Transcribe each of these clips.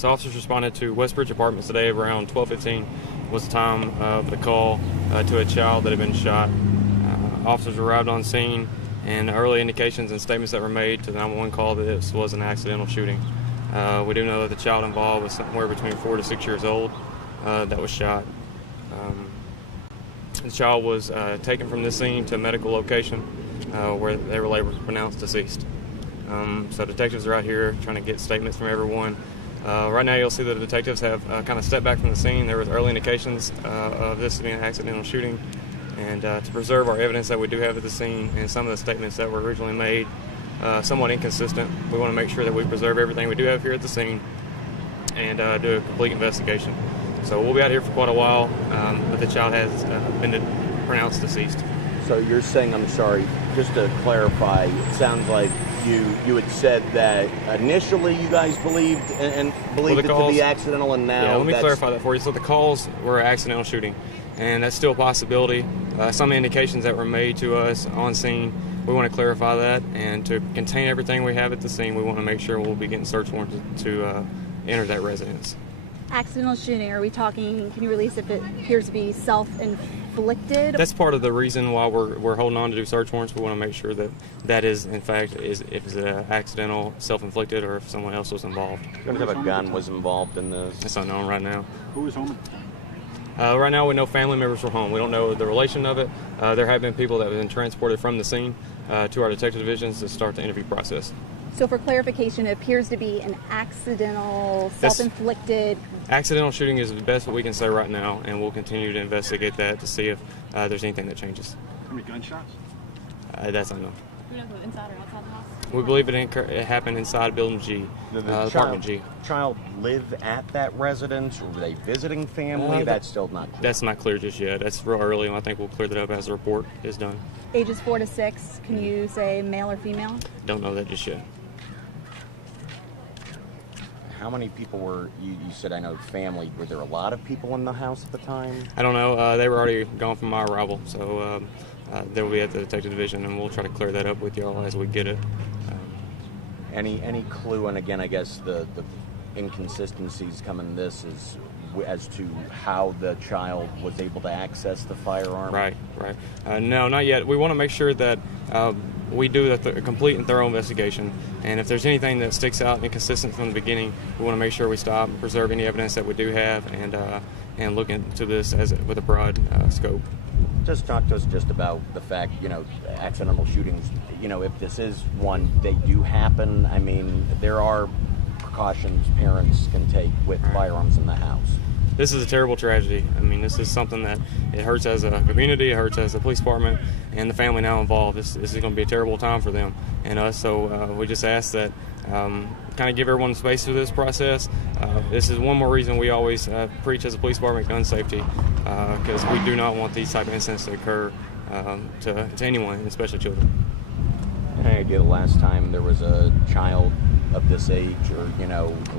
So officers responded to Westbridge Apartments today around 12:15 was the time of the call to a child that had been shot. Officers arrived on scene, and early indications and statements that were made to the 911 call that this was an accidental shooting. We do know that the child involved was somewhere between 4 to 6 years old that was shot. The child was taken from the scene to a medical location where they were later pronounced deceased. So detectives are out here trying to get statements from everyone. Right now you'll see that the detectives have kind of stepped back from the scene. There was early indications of this being an accidental shooting, and to preserve our evidence that we do have at the scene and some of the statements that were originally made somewhat inconsistent, we want to make sure that we preserve everything we do have here at the scene and do a complete investigation. So we'll be out here for quite a while, but the child has been pronounced deceased. So you're saying, I'm sorry, just to clarify, it sounds like you had said that initially you guys believed it to be accidental, and now let me clarify that for you. So the calls were an accidental shooting, and that's still a possibility. Some indications that were made to us on scene, we want to clarify that, and to contain everything we have at the scene, we want to make sure we'll be getting search warrants to enter that residence. Accidental shooting, are we talking, can you release if it appears to be self-inflicted? That's part of the reason why we're holding on to do search warrants. We want to make sure that that is, in fact, if it's an accidental, self-inflicted, or if someone else was involved. What type of gun was involved in this? It's unknown right now. Who was home at the time? Right now we know family members were home. We don't know the relation of it. There have been people that have been transported from the scene to our detective divisions to start the interview process. So for clarification, it appears to be an accidental, self-inflicted... Accidental shooting is the best that we can say right now, and we'll continue to investigate that to see if there's anything that changes. How many gunshots? That's unknown. Do we know if it was inside or outside the house? We believe it happened inside Building G, Apartment G. Child live at that residence, or were they visiting family? That's still not clear. That's not clear just yet. That's real early, and I think we'll clear that up as the report is done. Ages 4 to 6, can you say male or female? Don't know that just yet. How many people were, you said, I know, family, were there a lot of people in the house at the time? I don't know. They were already gone from my arrival, so they will be at the detective division, and we'll try to clear that up with y'all as we get it. Any clue, and again, I guess the inconsistencies come in this is as to how the child was able to access the firearm? Right. No, not yet. We want to make sure that we do a complete and thorough investigation, and if there's anything that sticks out inconsistent from the beginning, we want to make sure we stop and preserve any evidence that we do have, and look into this with a broad scope. Just talk to us just about the fact, accidental shootings, if this is one, they do happen. I mean, there are precautions parents can take with firearms in the house. This is a terrible tragedy. I mean, this is something that it hurts as a community, it hurts as a police department, and the family now involved. This is going to be a terrible time for them and us, so we just ask that kind of give everyone space through this process. This is one more reason we always preach as a police department gun safety, because we do not want these type of incidents to occur to anyone, especially children. Any idea the last time there was a child of this age or,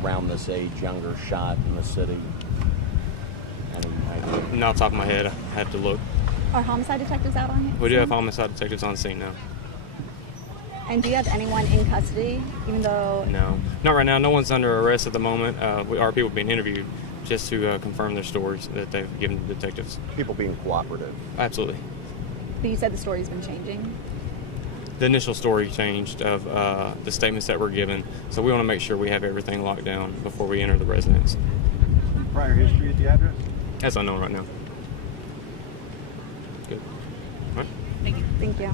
around this age, younger, shot in the city? Any idea? Not off the top of my head. I have to look. Are homicide detectives out on it? We do have homicide detectives on scene now. And do you have anyone in custody, even though... No, not right now. No one's under arrest at the moment. Our people being interviewed just to confirm their stories that they've given the detectives. People being cooperative. Absolutely. But you said the story's been changing? The initial story changed of the statements that were given, so we want to make sure we have everything locked down before we enter the residence. Prior history at the address? That's unknown right now. Good. All right. Thank you.